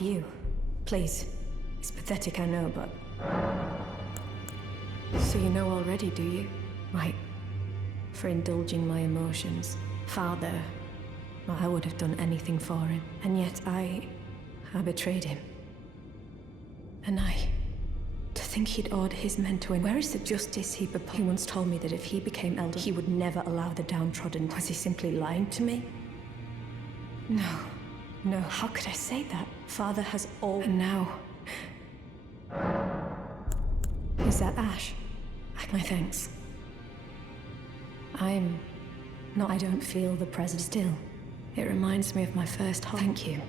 you. Please. It's pathetic, I know, but... So you know already, do you? Right. For indulging my emotions. Father... I would have done anything for him. And yet I betrayed him. And to think he'd order his men to win. Where is the justice he proposed? He once told me that if he became elder, he would never allow the downtrodden. Was he simply lying to me? No, how could I say that? Father has all... And now... Is that Ash? My thanks. No, I don't feel the presence still. It reminds me of my first hug. Thank you.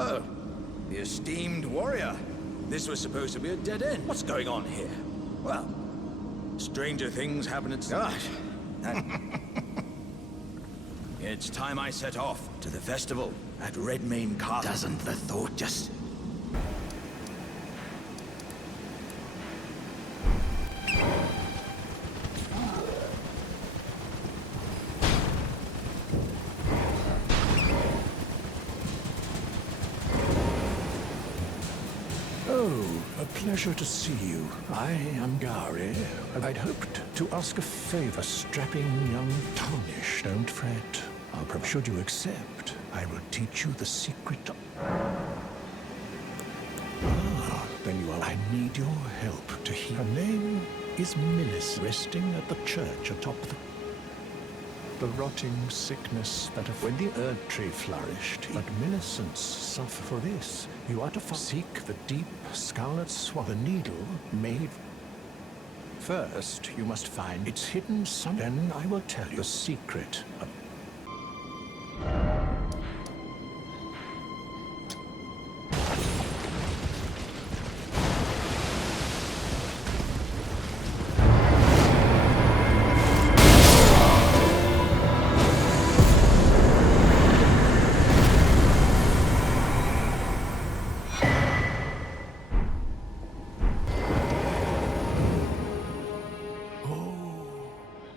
Oh, the esteemed warrior. This was supposed to be a dead end. What's going on here? Well, stranger things happen at... Gosh. It's time I set off to the festival at Redmane Castle. Doesn't the thought just... Pleasure to see you. I am Gary. I'd hoped to ask a favor, strapping young tarnish. Don't fret. Should you accept, I will teach you the secret. Then you are. I need your help to heal. Her name is Millis, resting at the church atop the rotting sickness that when the herb tree flourished, but Millicents suffer for this. You are to seek the deep scarlet swamp, the needle made. First, you must find its hidden some. Then I will tell you the secret of...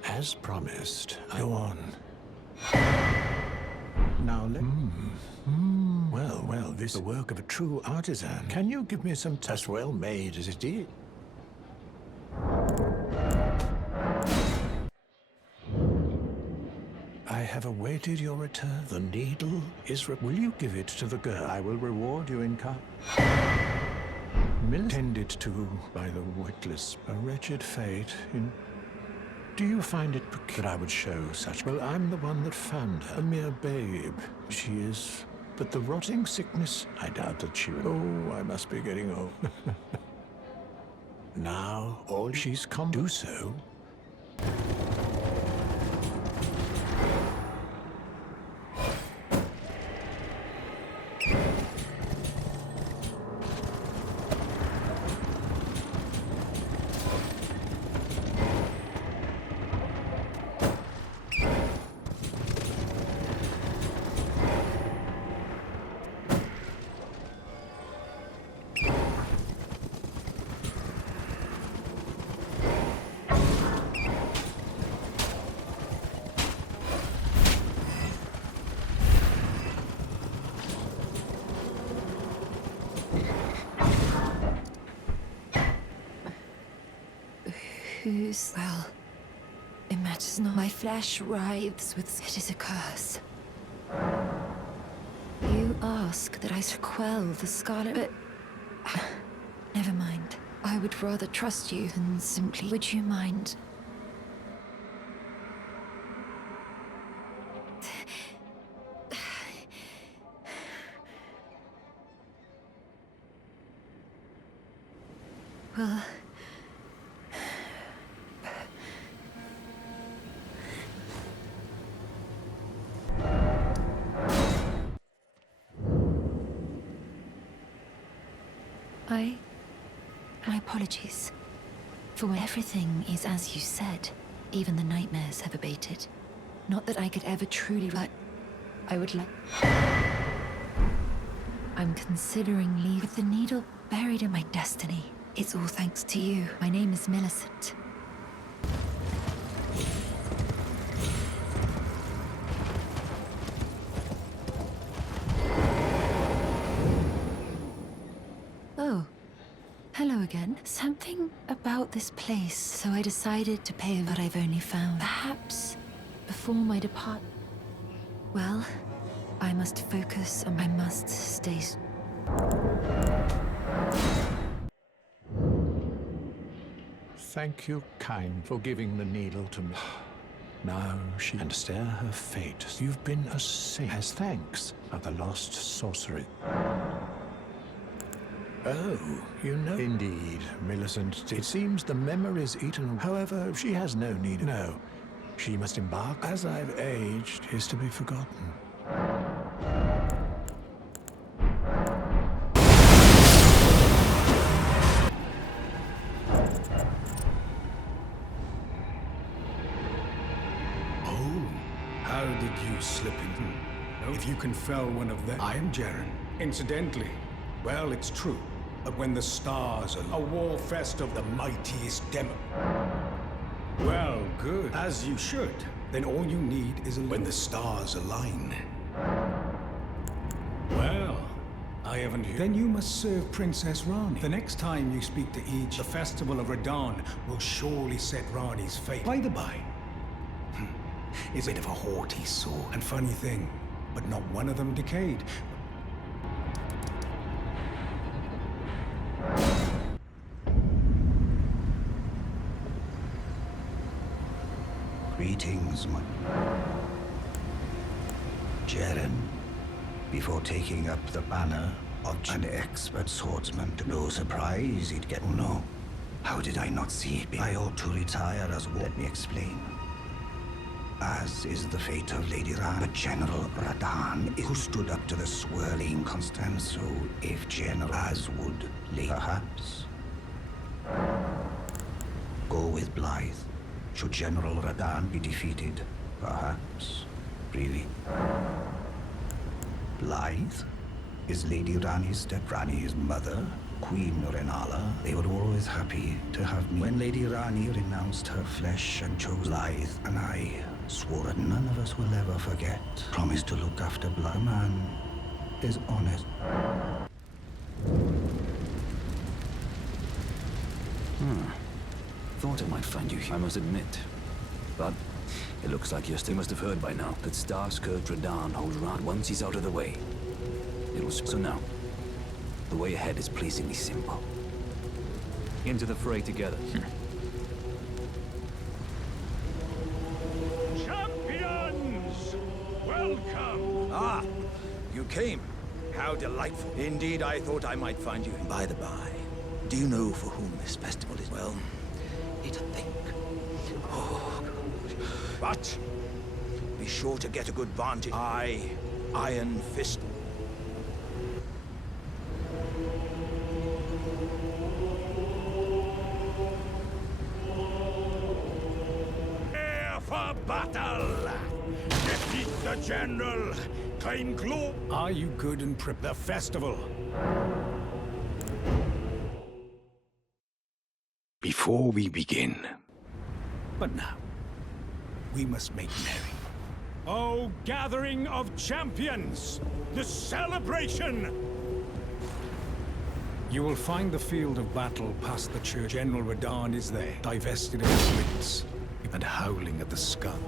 As promised, go on. Now let... Well, this is the work of a true artisan. Can you give me some as well made as it is? I have awaited your return. The needle is... Will you give it to the girl? I will reward you in kind. Tended to by the witless, a wretched fate in... Do you find it that I would show such? Well, I'm the one that found her. A mere babe. She is. But the rotting sickness, I doubt that she would. Oh, I must be getting old. Now, all she's come do so. whose... Well, it matters not. My flesh writhes with... It is a curse. You ask that I quell the scarlet, but... Never mind. I would rather trust you than simply... Would you mind? Well... My apologies. For when everything is as you said, even the nightmares have abated. Not that I could ever truly... But I would like... I'm considering leave with the needle buried in my destiny. It's all thanks to you. My name is Millicent. Oh. Hello again. Something about this place, so I decided to pay what I've only found. Perhaps before my depart... Well, I must focus and I must stay... Thank you, kind, for giving the needle to me. Now she and stare her fate. You've been a saint as thanks of the lost sorcery. Oh, you know. Indeed, Millicent. It seems the memory's eaten. However, she has no need. No. She must embark. As I've aged, is to be forgotten. Oh, how did you slip in? No. If you can fell one of them. I am Jaren. Incidentally, well, it's true. But when the stars are a war fest of the mightiest demo. Well, good. As you should. Then all you need is a when the stars align. Well, I haven't heard. Then you must serve Princess Rani. The next time you speak to each, the festival of Radon will surely set Rani's fate. By the by, is a bit of a haughty sort. And funny thing, but not one of them decayed. Greetings, my... Jaren, before taking up the banner of an expert swordsman, to no surprise he'd get... Oh no, how did I not see it? I ought to retire as... Let me explain. As is the fate of Lady Ran, but General Radan, who stood up to the swirling constant, so if General as would, perhaps go with Blythe. Should General Radan be defeated, perhaps, really. Blythe is Lady Rani's step, Rani's mother, Queen Renala. They were always happy to have me. When Lady Rani renounced her flesh and chose Blythe, and I swore that none of us will ever forget. Promised to look after Blythe. The man is honest. Thought I might find you here, I must admit. But it looks like you still must have heard by now that Star-Scourge Radan holds Rad once he's out of the way. So now, the way ahead is pleasingly simple. Into the fray together. Champions! Welcome! Ah, you came. How delightful. Indeed, I thought I might find you. By the by, do you know for whom this festival is? Well, need to think. Oh, but be sure to get a good vantage. Iron Fist. Prepare for battle! Defeat the general! Claim glory! Are you good and prep the festival? Before we begin. But now, we must make merry. Oh, gathering of champions! The celebration! You will find the field of battle past the church. General Radahn is there, divested of his wits and howling at the scum.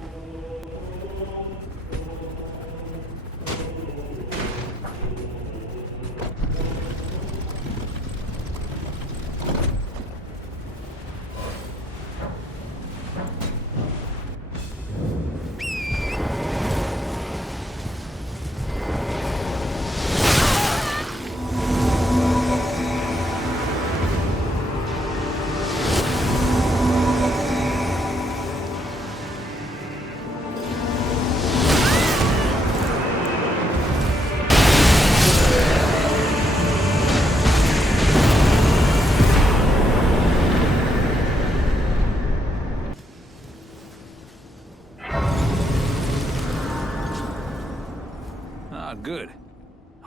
Good.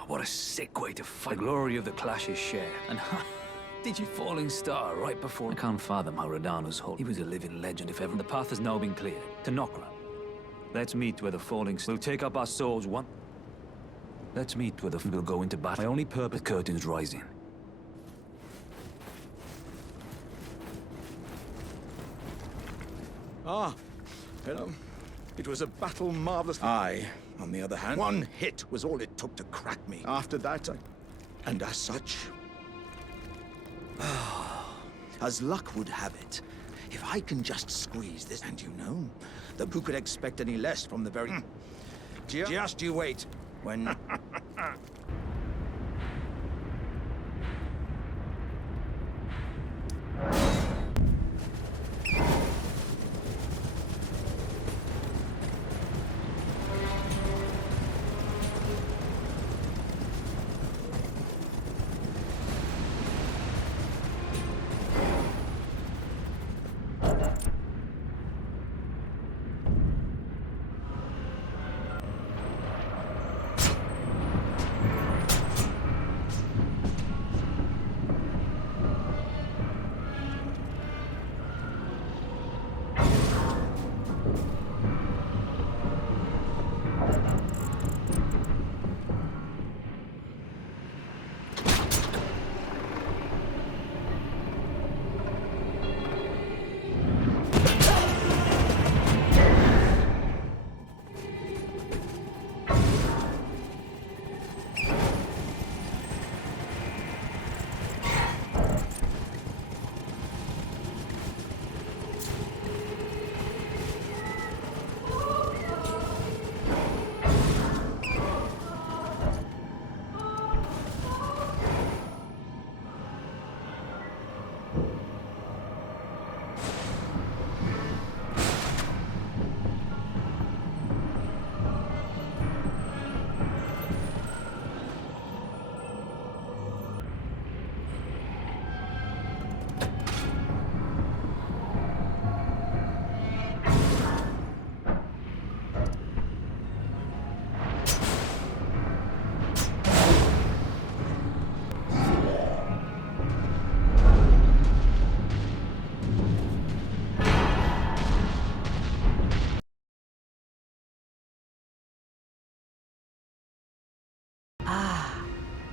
What a sick way to fight. The glory of the clash is shared. And did you falling star right before? I can't fathom how Radahn was whole. He was a living legend if ever. The path has now been cleared. To Nokra. Let's meet where the falling star will take up our swords one. Let's meet where we'll go into battle. My only purpose, curtains rising. Ah, hello. It was a battle marvelous. I, on the other hand, one hit was all it took to crack me. After that, and as such, as luck would have it, if I can just squeeze this, and you know, who could expect any less from the very... Just you wait, when...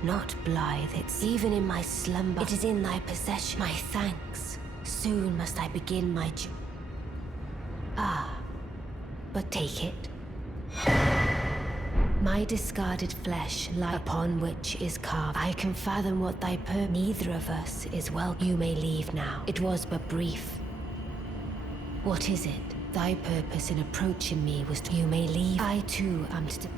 Not blithe, it's even in my slumber. It is in thy possession. My thanks. Soon must I begin my but take it. My discarded flesh lie upon which is carved. I can fathom what thy neither of us is well. You may leave now. It was but brief. What is it? Thy purpose in approaching me was to... You may leave. I too am to...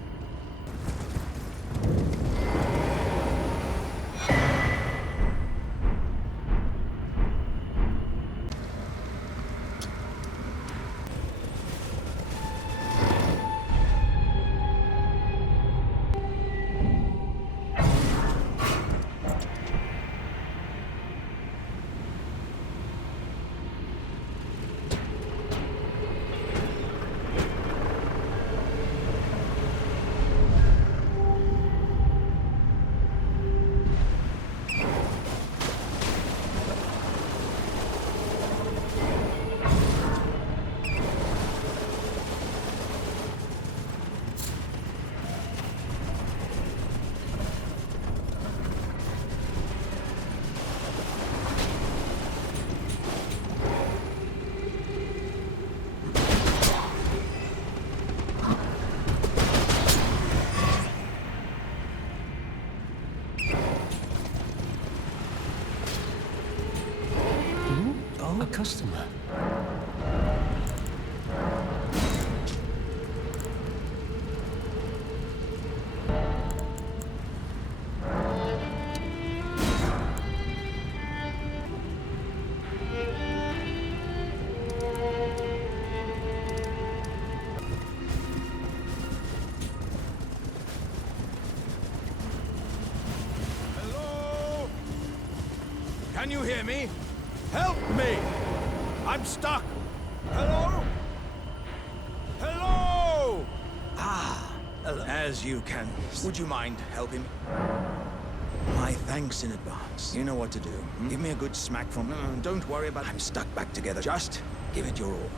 Oh, a customer. Can you hear me? Help me! I'm stuck! Hello? Hello? Ah, hello. As you can. Would you mind helping me? My thanks in advance. You know what to do. Give me a good smack from... don't worry about it. I'm stuck back together. Just give it your all.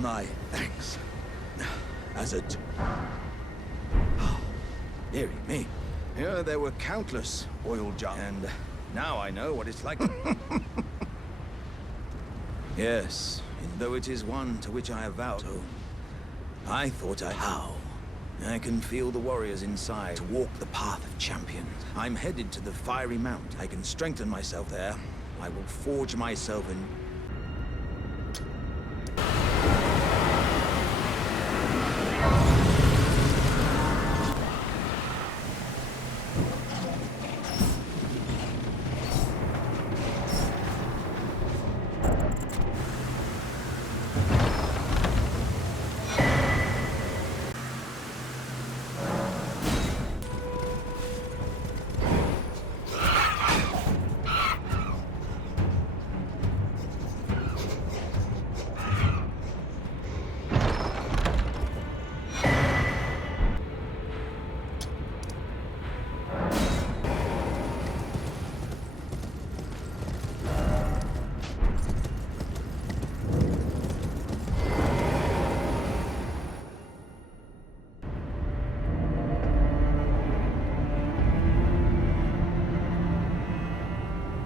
My thanks. As a... Oh, dearie me. Yeah, there were countless oil jars, and now I know what it's like. Yes, though it is one to which I have vowed. So, I thought How? I can feel the warriors inside to walk the path of champions. I'm headed to the fiery mount. I can strengthen myself there. I will forge myself in...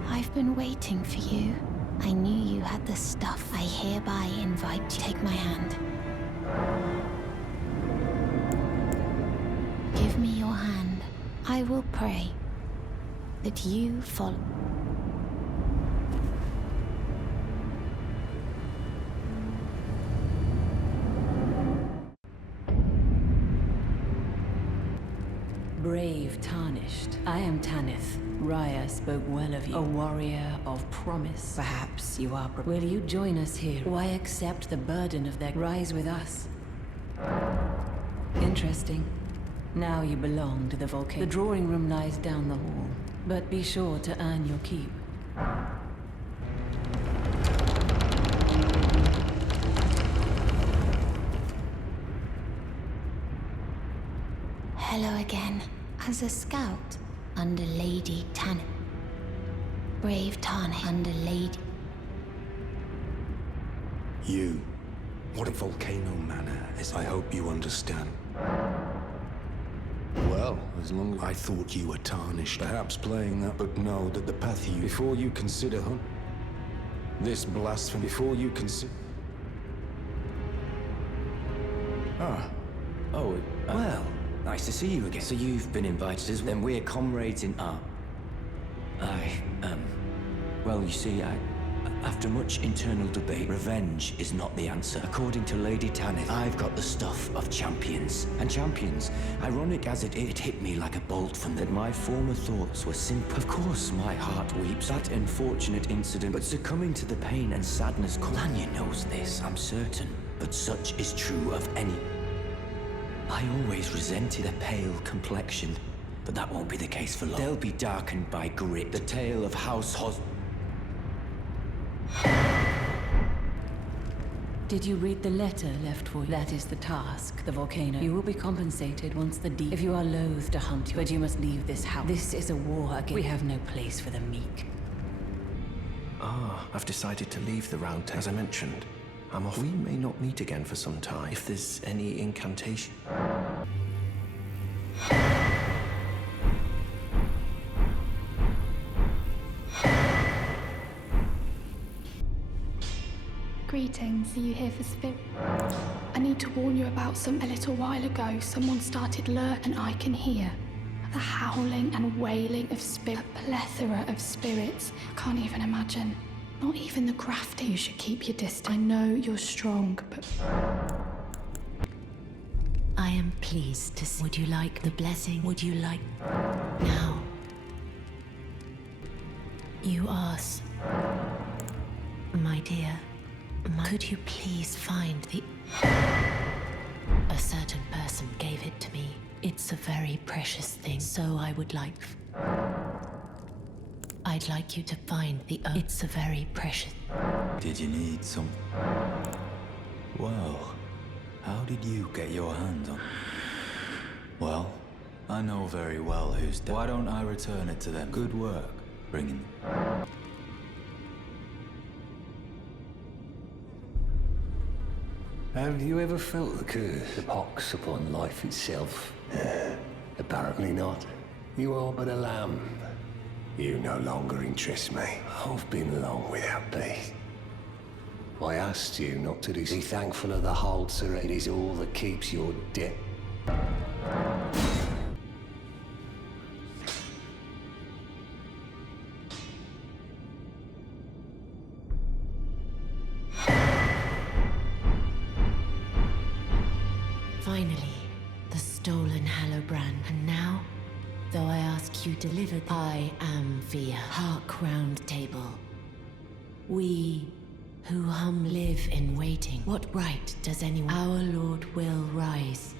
I've been waiting for you. I knew you had the stuff. I hereby invite you. Take my hand. Give me your hand. I will pray that you follow. Brave tarnished. I am Tanith. Raya spoke well of you. A warrior of promise. Perhaps you are Will you join us here? Why accept the burden of their... Rise with us. Interesting. Now you belong to the volcano. The drawing room lies down the hall. But be sure to earn your keep. Hello again. As a scout, under Lady Tanith. Brave Tarnish, under Lady... You. What a volcano manor, as I hope you understand. Well, as long as I thought you were tarnished, perhaps playing that, but know that the path you... Before you consider, this blasphemy, before you consider... Well, nice to see you again. So you've been invited as well. Then we're comrades in art. Well, you see, after much internal debate, revenge is not the answer. According to Lady Tanith, I've got the stuff of champions. And champions, ironic as it hit me like a bolt from that my former thoughts were simple. Of course, my heart weeps that unfortunate incident, but succumbing to the pain and sadness... Lanya knows this, I'm certain. But such is true of any... I always resented a pale complexion, but that won't be the case for long. They'll be darkened by grit. The tale of House Did you read the letter left for you? That is the task, the volcano. You will be compensated once the deep... If you are loath to hunt you, but you must leave this house. This is a war against... We have no place for the meek. I've decided to leave the round table. As I mentioned, I'm off. We may not meet again for some time. If there's any incantation... Greetings. Are you here for spirit? I need to warn you about a little while ago, someone started lurking, and I can hear the howling and wailing of spirit. A plethora of spirits. I can't even imagine. Not even the crafty. You should keep your distance. I know you're strong, but... I am pleased to see. Would you like the blessing? Would you like... Now. You ask. My dear, could you please find the... A certain person gave it to me. It's a very precious thing, so I would like... I'd like you to find the... It's a very precious... Did you need some... Well, how did you get your hands on... Well, I know very well who's dead. Why don't I return it to them? Good work, bringing... Have you ever felt the curse, the pox upon life itself? Apparently not. You are but a lamb. You no longer interest me. I've been long without peace. I asked you not to be thankful of the halter. It is all that keeps your debt. Finally, the stolen Hallowbrand. And now, though I ask you delivered, I am via Hark Round Table. We who live in waiting. What right does anyone? Our Lord will rise.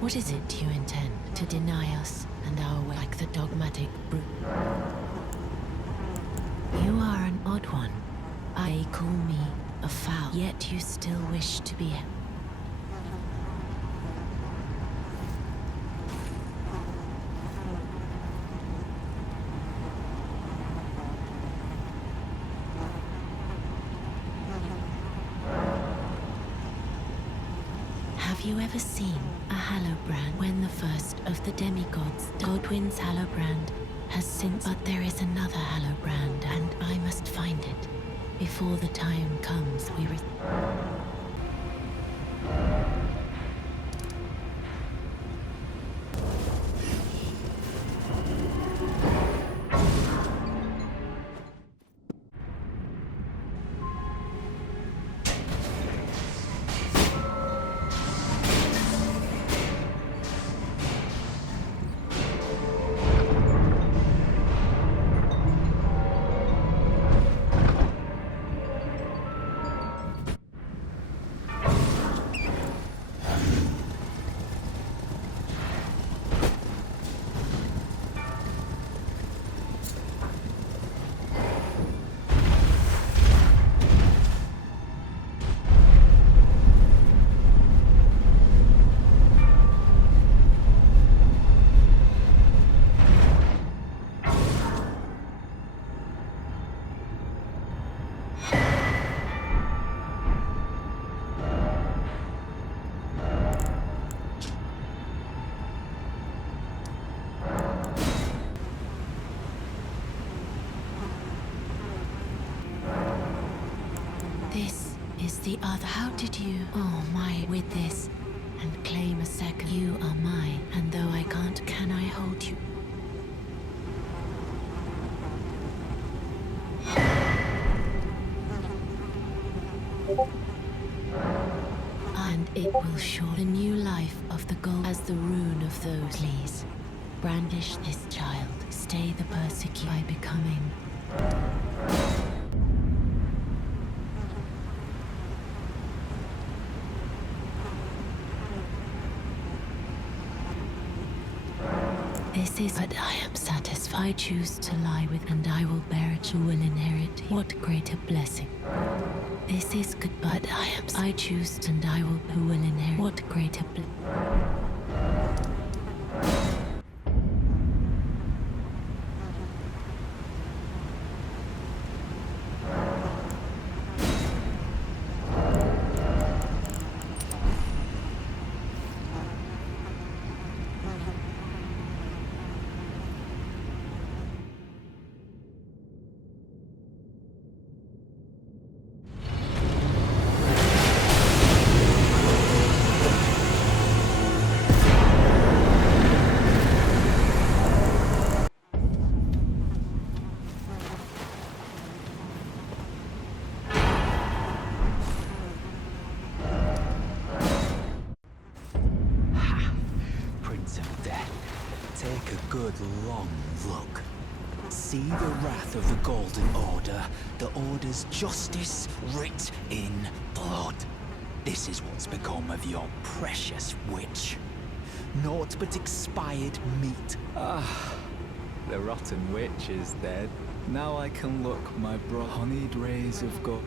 What is it you intend to deny us and our way like the dogmatic brute? You are an odd one. I call me a foul, yet you still wish to be. Have you ever seen a Hallowbrand? When the first of the demigods, Godwyn's Hallowbrand, has since... But there is another Hallowbrand, and I must find it before the time comes we the other. How did you? Oh my, with this. And claim a second. You are mine. And though I can't, can I hold you? And it will show the new life of the gold as the rune of those. Please, brandish this child. Stay the persecutor by becoming. This is, but I am satisfied. I choose to lie with, and I will bear it. Who will inherit? What greater blessing? This is good, but I choose, and I will. Who will inherit? What greater blessing? Take a good long look. See the wrath of the Golden Order, the Order's justice writ in blood. This is what's become of your precious witch. Naught but expired meat. Ah, the rotten witch is dead. Now I can look my honeyed rays of gold.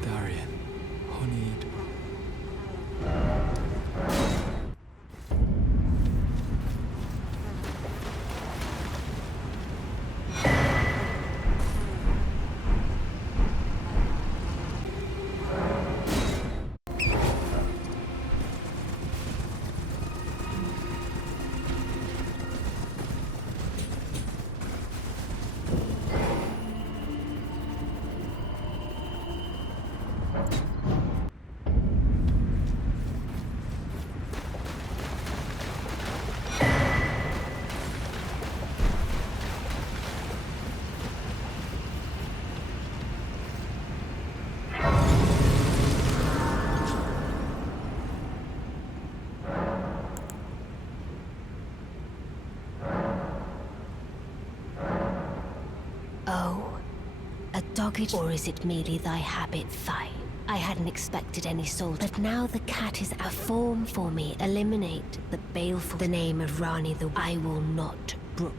Darian, honeyed. Dogged, or is it merely thy habit, thine? I hadn't expected any soul, but now the cat is a form for me. Eliminate the baleful. The name of Rani, the I will not brook.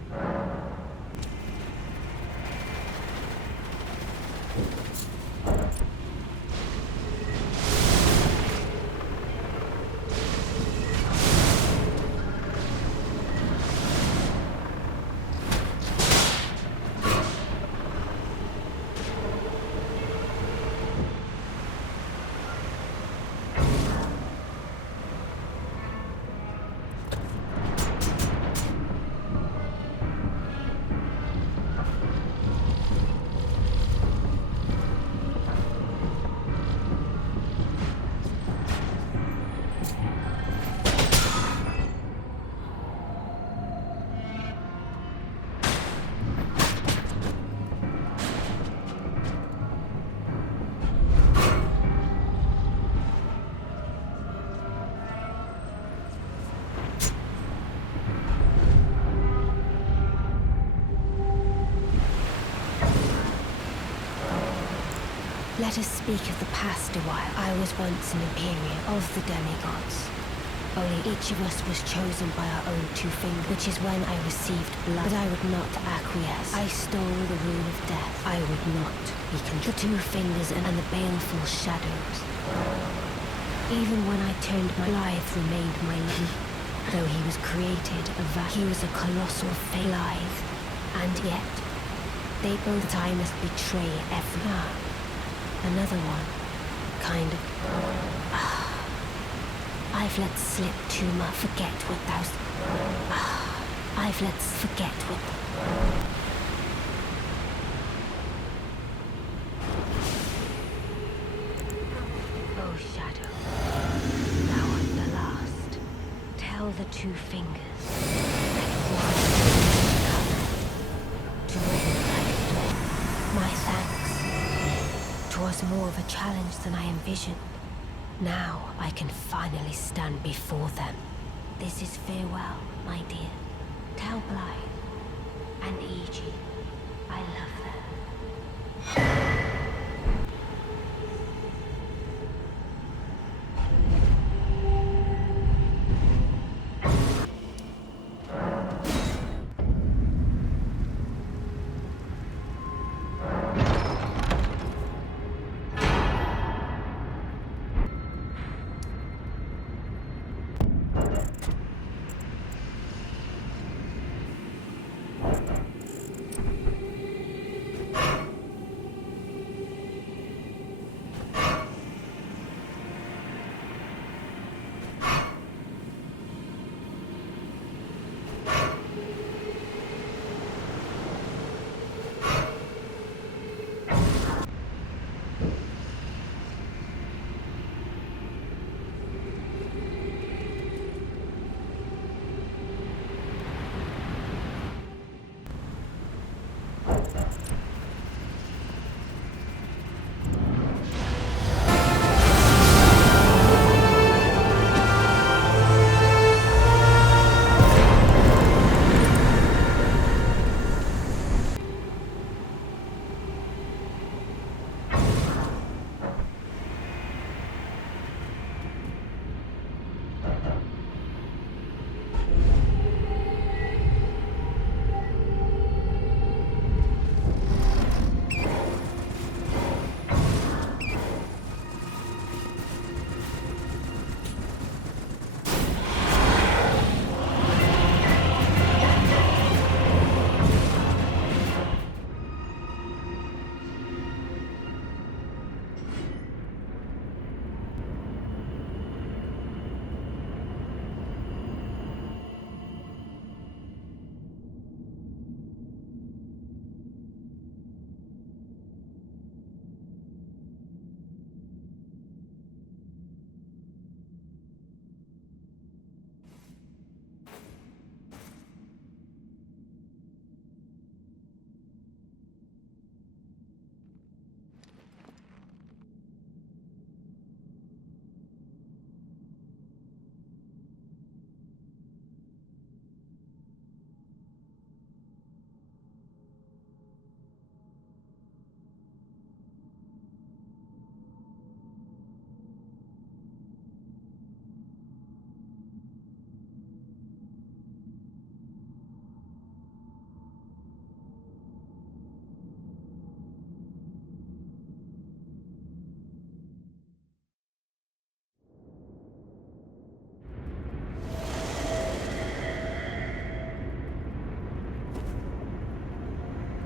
Let us speak of the past a while. I was once an imperium of the demigods. Only each of us was chosen by our own two fingers, which is when I received blood. But I would not acquiesce. I stole the rune of death. I would not be controlled. The two fingers and the baleful shadows. Even when I turned my life remained my lead. Though he was created he was a colossal life. And yet, they both I must betray every hour. Another one. Kind of. I've let slip too much. Forget what thou's. I've let forget what. the two fingers, like wine colour, to ring like dawn. My thanks. 'Twas more of a challenge than I envisioned. Now I can finally stand before them. This is farewell, my dear. Tell Blythe and E.G. I love them.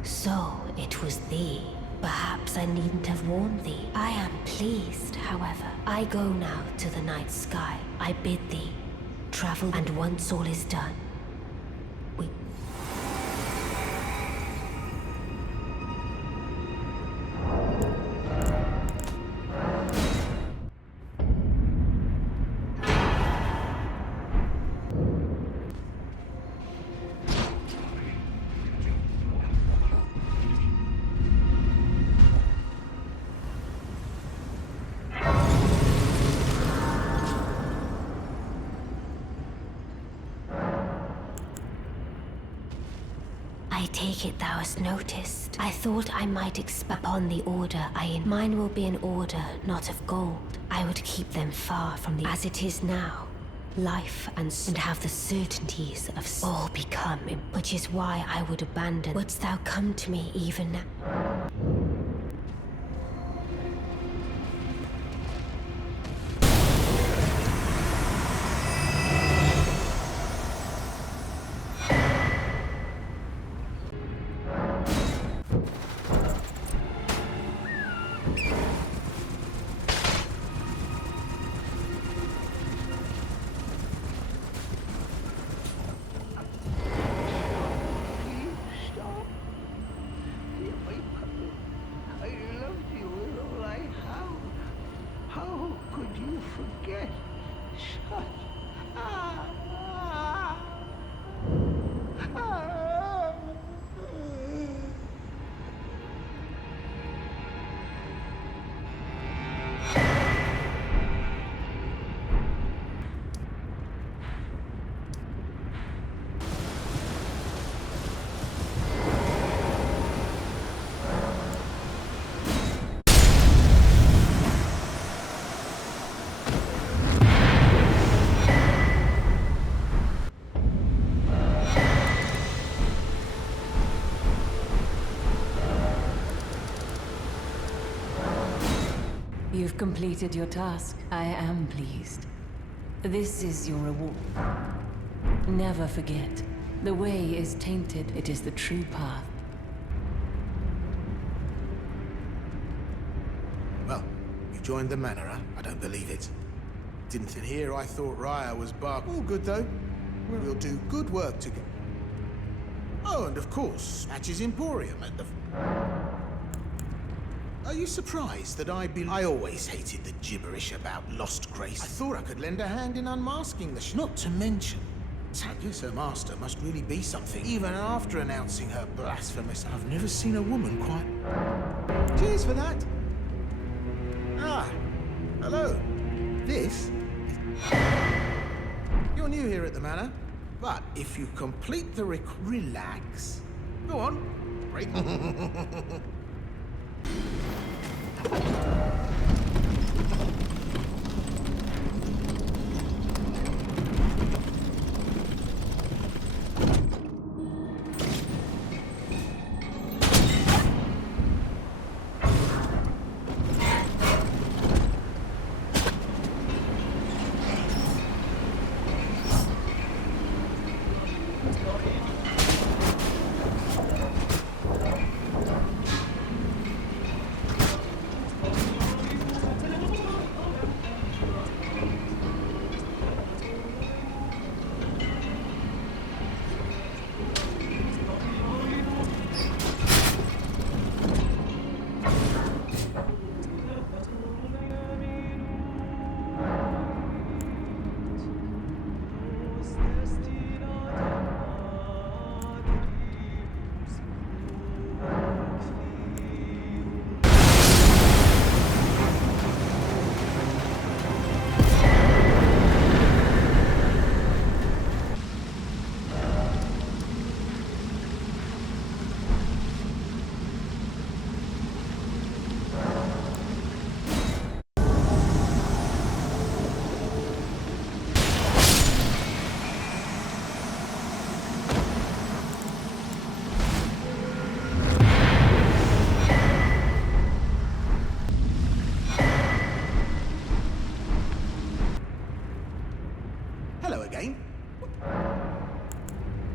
So it was thee. Perhaps I needn't have warned thee. I am pleased, however. I go now to the night sky. I bid thee travel, and once all is done, we... I take it thou hast noticed. I thought I might expand upon the order Mine will be an order not of gold. I would keep them far from the as it is now. Life and have the certainties of all become, which is why I would abandon. Wouldst thou come to me even now? You've completed your task. I am pleased. This is your reward. Never forget, the way is tainted. It is the true path. Well, you joined the manor, huh? I don't believe it. Didn't think here I thought Raya was bar. All good though. We'll do good work together. Oh, and of course, Patch's Emporium at the... Are you surprised that I always hated the gibberish about lost grace. I thought I could lend a hand in unmasking the Not to mention, Taglis, her master, must really be something, even after announcing her blasphemous... I've never seen a woman quite... Cheers for that! Ah, hello. This... You're new here at the manor, but if you complete the relax... Go on, break...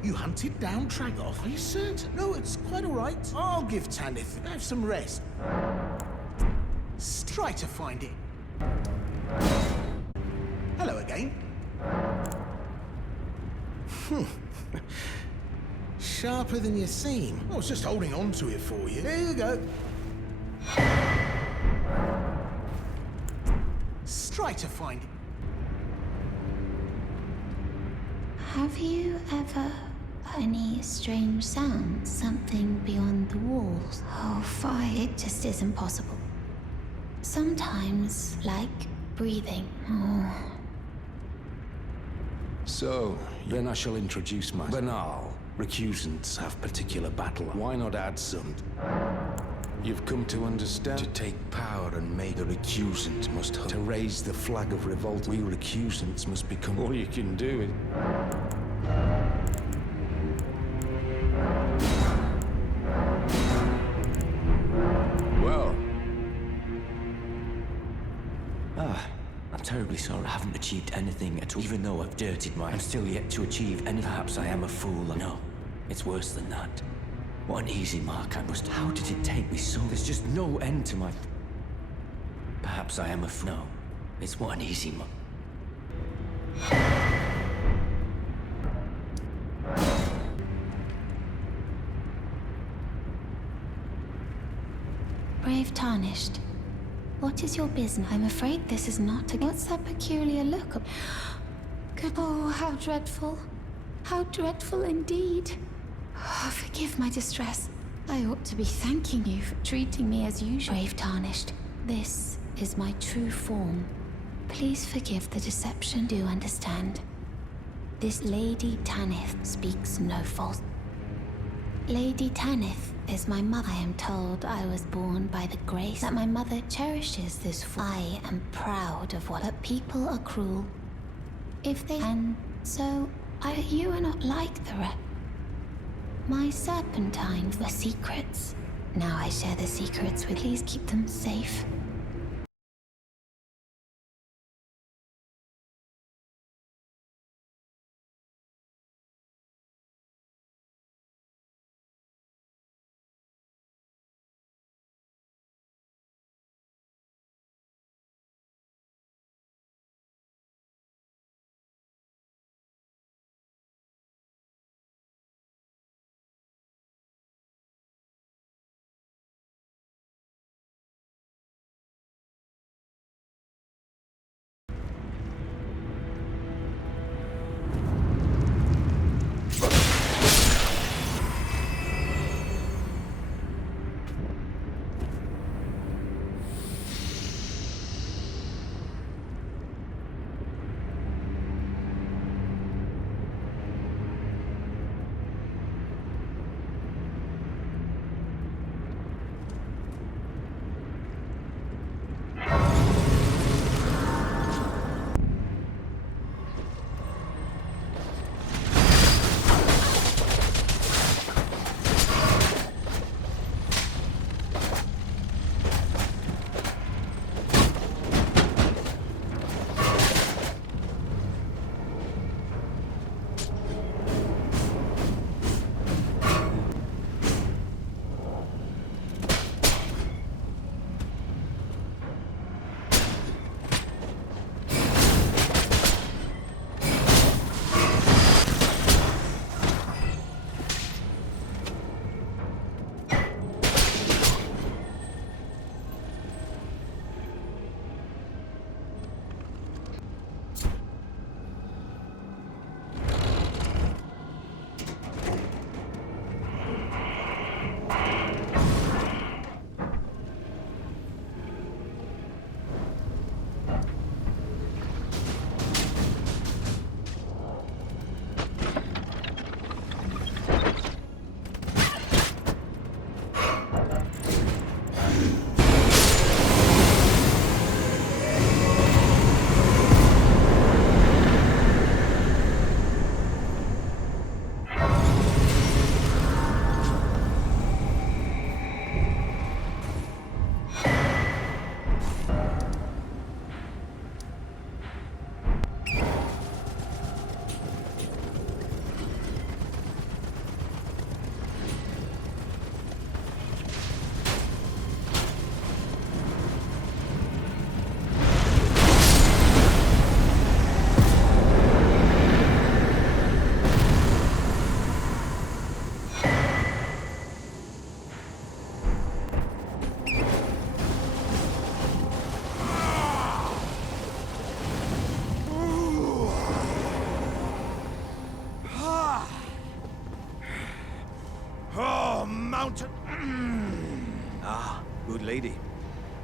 You hunted down Tragoth? Are you certain? No, it's quite all right. I'll give Tanith. Have some rest. Try to find it. Hello again. Sharper than you seem. I was just holding on to it for you. There you go. Try to find it. Have you ever any strange sounds? Something beyond the walls? Oh, fine. It just isn't possible. Sometimes, like breathing. Oh. So, then I shall introduce my banal. Recusants have particular battle. Why not add some? You've come to understand. To take power and make the recusant must hope. To raise the flag of revolt, we recusants must become all you can do it. Well. I'm terribly sorry. I haven't achieved anything at all. Even though I've dirtied my... I'm still yet to achieve any... Perhaps I am a fool. No, it's worse than that. What an easy mark I must... How did it take me so... There's just no end to my... Perhaps I am a fool. No, it's what an easy mark. Brave Tarnished. What is your business? I'm afraid this is not a... What's that peculiar look? Good. Oh, how dreadful. How dreadful indeed. Oh, forgive my distress. I ought to be thanking you for treating me as usual. Brave Tarnished. This is my true form. Please forgive the deception. Do understand. This Lady Tanith speaks no false. Lady Tanith is my mother. I am told I was born by the grace that my mother cherishes this form. I am proud of what... But people are cruel. If they... And so, you are not like the rest. My serpentines were secrets. Now I share the secrets with... Please keep them safe. lady.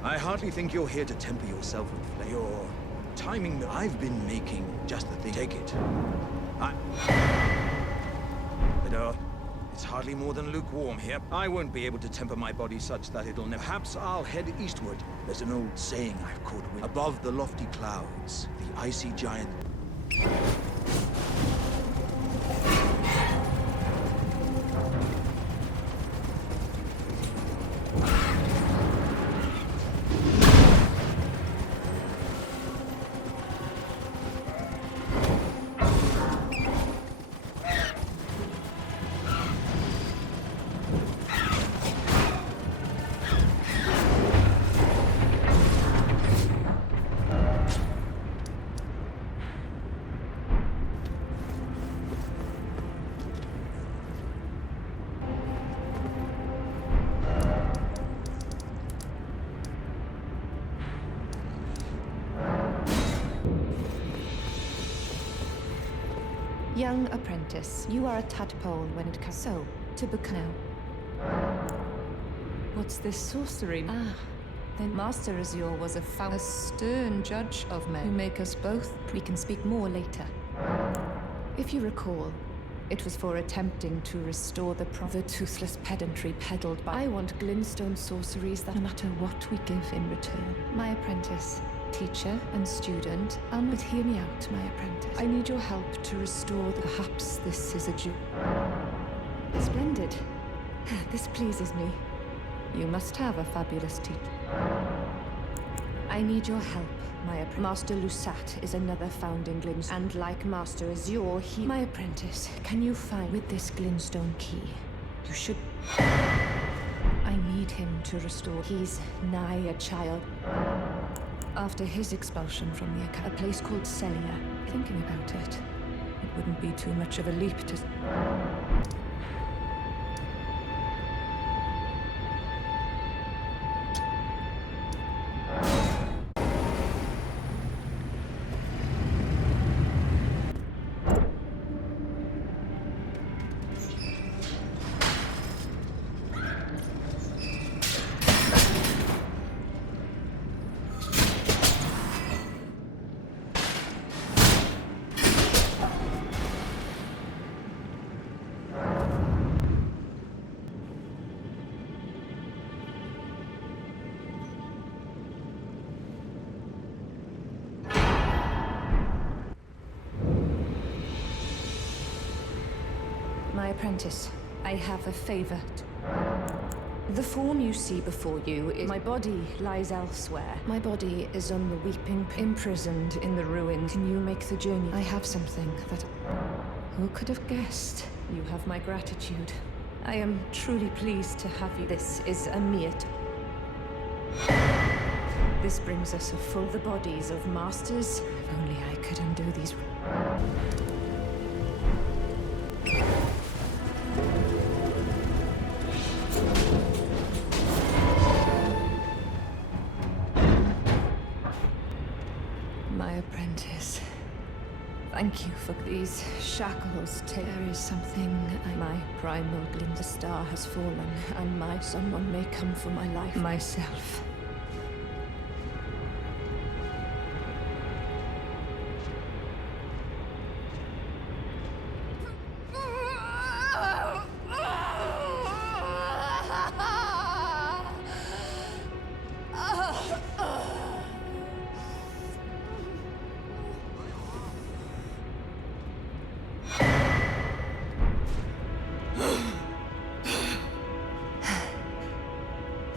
I hardly think you're here to temper yourself with flame. Your timing, I've been making just the thing. Take it. But it's hardly more than lukewarm here. I won't be able to temper my body such that it'll never. Perhaps I'll head eastward. There's an old saying I've caught wind. Above the lofty clouds, the icy giant. Young apprentice, you are a tadpole when it comes. So, to book now. What's this sorcery? Ah, then Master Azure was a stern judge of men who make us both. We can speak more later. If you recall, it was for attempting to restore the toothless pedantry peddled by. I want glintstone sorceries that no matter what we give in return. My apprentice. Teacher and student, but hear me out, my apprentice. I need your help to restore the... Perhaps this is a Splendid. This pleases me. You must have a fabulous teacher. I need your help, my apprentice. Master Lusat is another founding glintstone, and like Master Azure, he... My apprentice, can you find with this glintstone key? You should... I need him to restore... He's nigh a child. After his expulsion from the a place called Celia. Thinking about it, it wouldn't be too much of a leap to... My apprentice, I have a favor. The form you see before you is... My body lies elsewhere. My body is on the weeping, imprisoned in the ruins. Can you make the journey? I have something that... Who could have guessed? You have my gratitude. I am truly pleased to have you. This is a mere... This brings us a full... The bodies of masters. If only I could undo these... My apprentice. Thank you for these shackles. There is something my primal glint. The star has fallen, and someone may come for my life. Myself.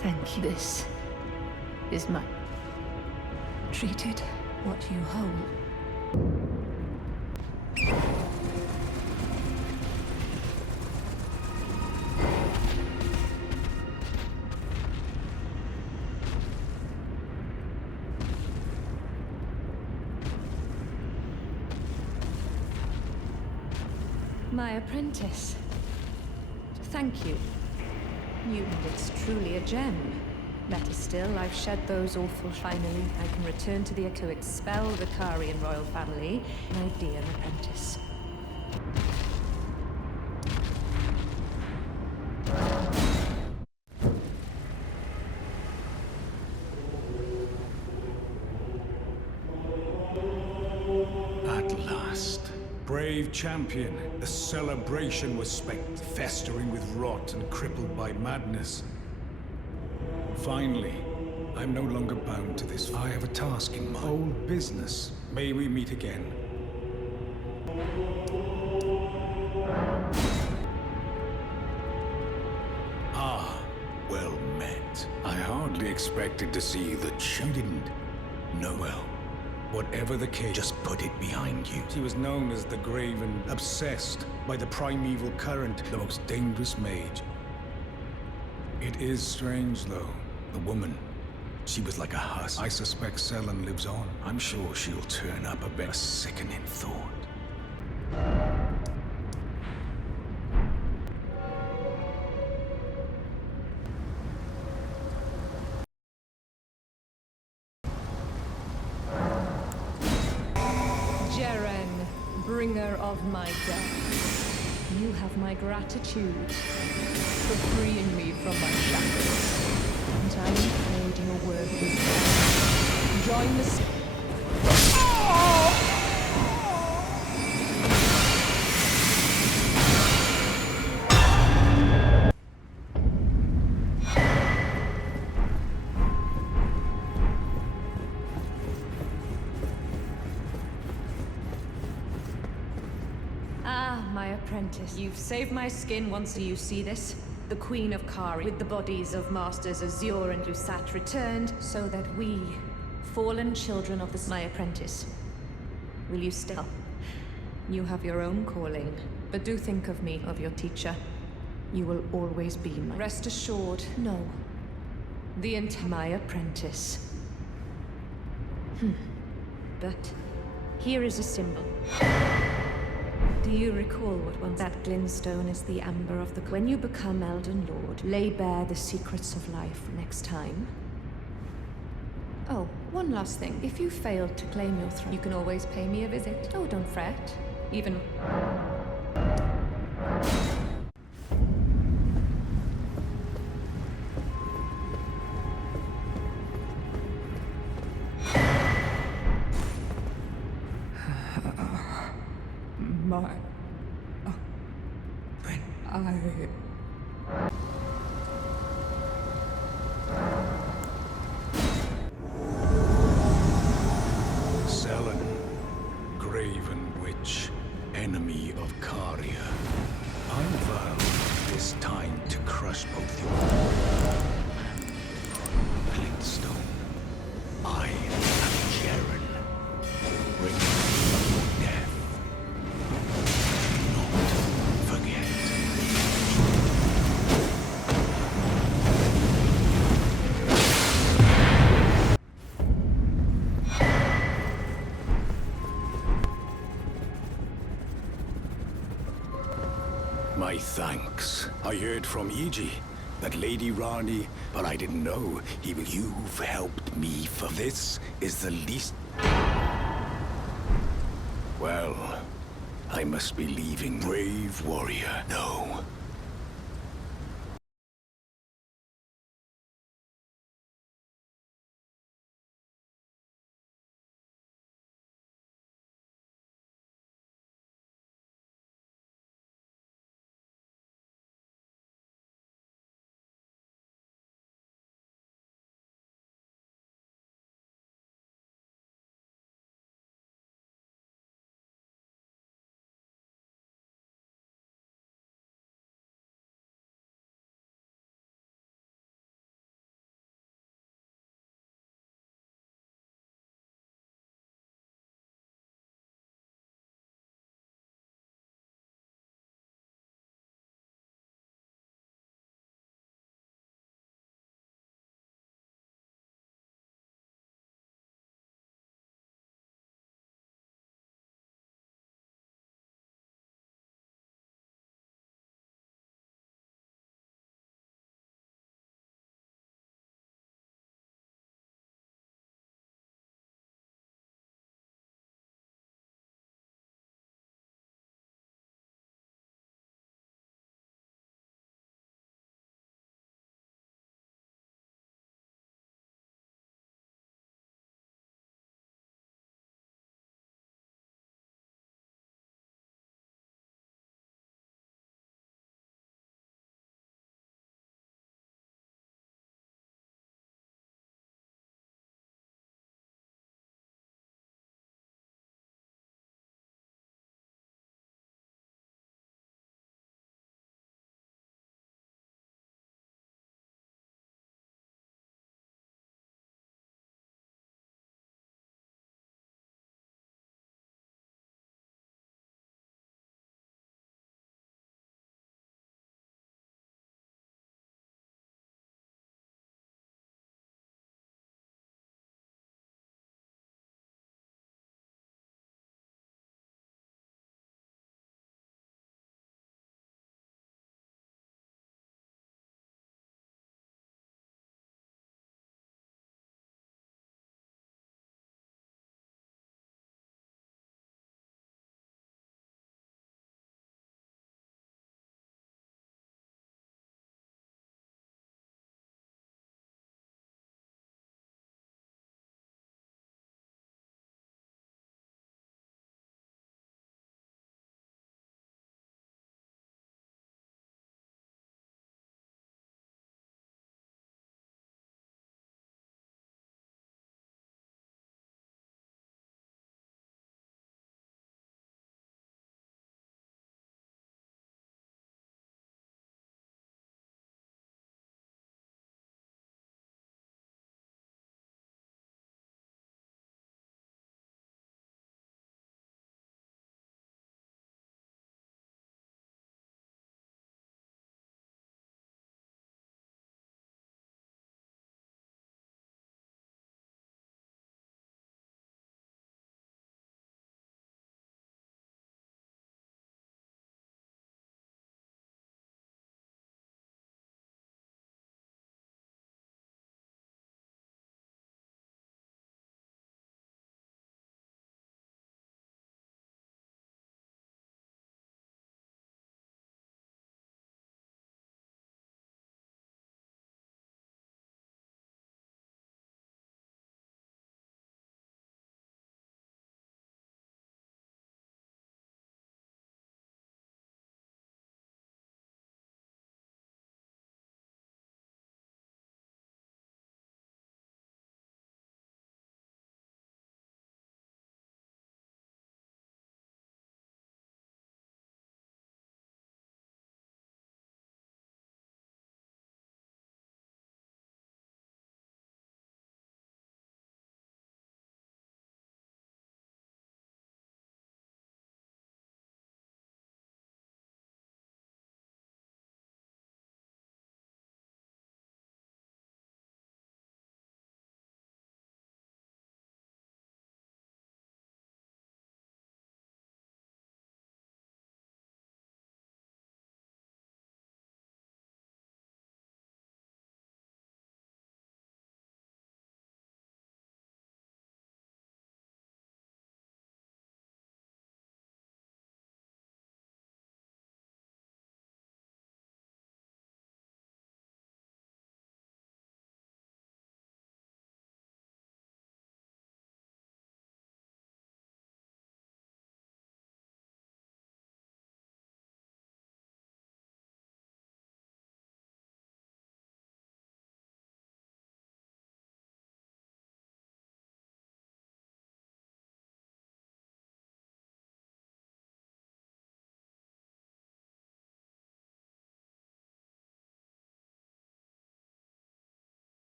Thank you. This is my... Treated what you hold. My apprentice. Thank you. It's truly a gem. Better still, I've shed those awful... Finally, I can return to to expel the Karian royal family, my dear apprentice. brave champion. The celebration was festering with rot and crippled by madness. Finally, I'm no longer bound to this. I have a task in mind. Old business. May we meet again. Ah, well met. I hardly expected to see the You didn't know well. Whatever the case, just put it behind you. She was known as the Graven, obsessed by the primeval current, the most dangerous mage. It is strange, though. The woman, she was like a husk. I suspect Selen lives on. I'm sure she'll turn up a bit. A sickening thought. Bringer of my death, you have my gratitude for freeing me from my shackles, and I am afraid your word is join the apprentice. You've saved my skin once. Do you see this? The Queen of Kari, with the bodies of Masters Azure and Lusat returned, so that we, fallen children of my apprentice, will you still? You have your own calling, but do think of me, of your teacher. You will always be my... Rest assured, no. The entire... My apprentice. But here is a symbol. Do you recall what once that glintstone is the amber of the... When you become Elden Lord, lay bare the secrets of life next time. Oh, one last thing. If you failed to claim your throne, you can always pay me a visit. Oh, don't fret. Even... Selen, Graven Witch, enemy of Caria. I vow this time to crush both your glintstone. I am Jaren, bringer of your death. Do not forget. My thanks. I heard from Iji, that Lady Rani, but I didn't know he was... You've helped me for this is the least... Well, I must be leaving. Brave warrior. No,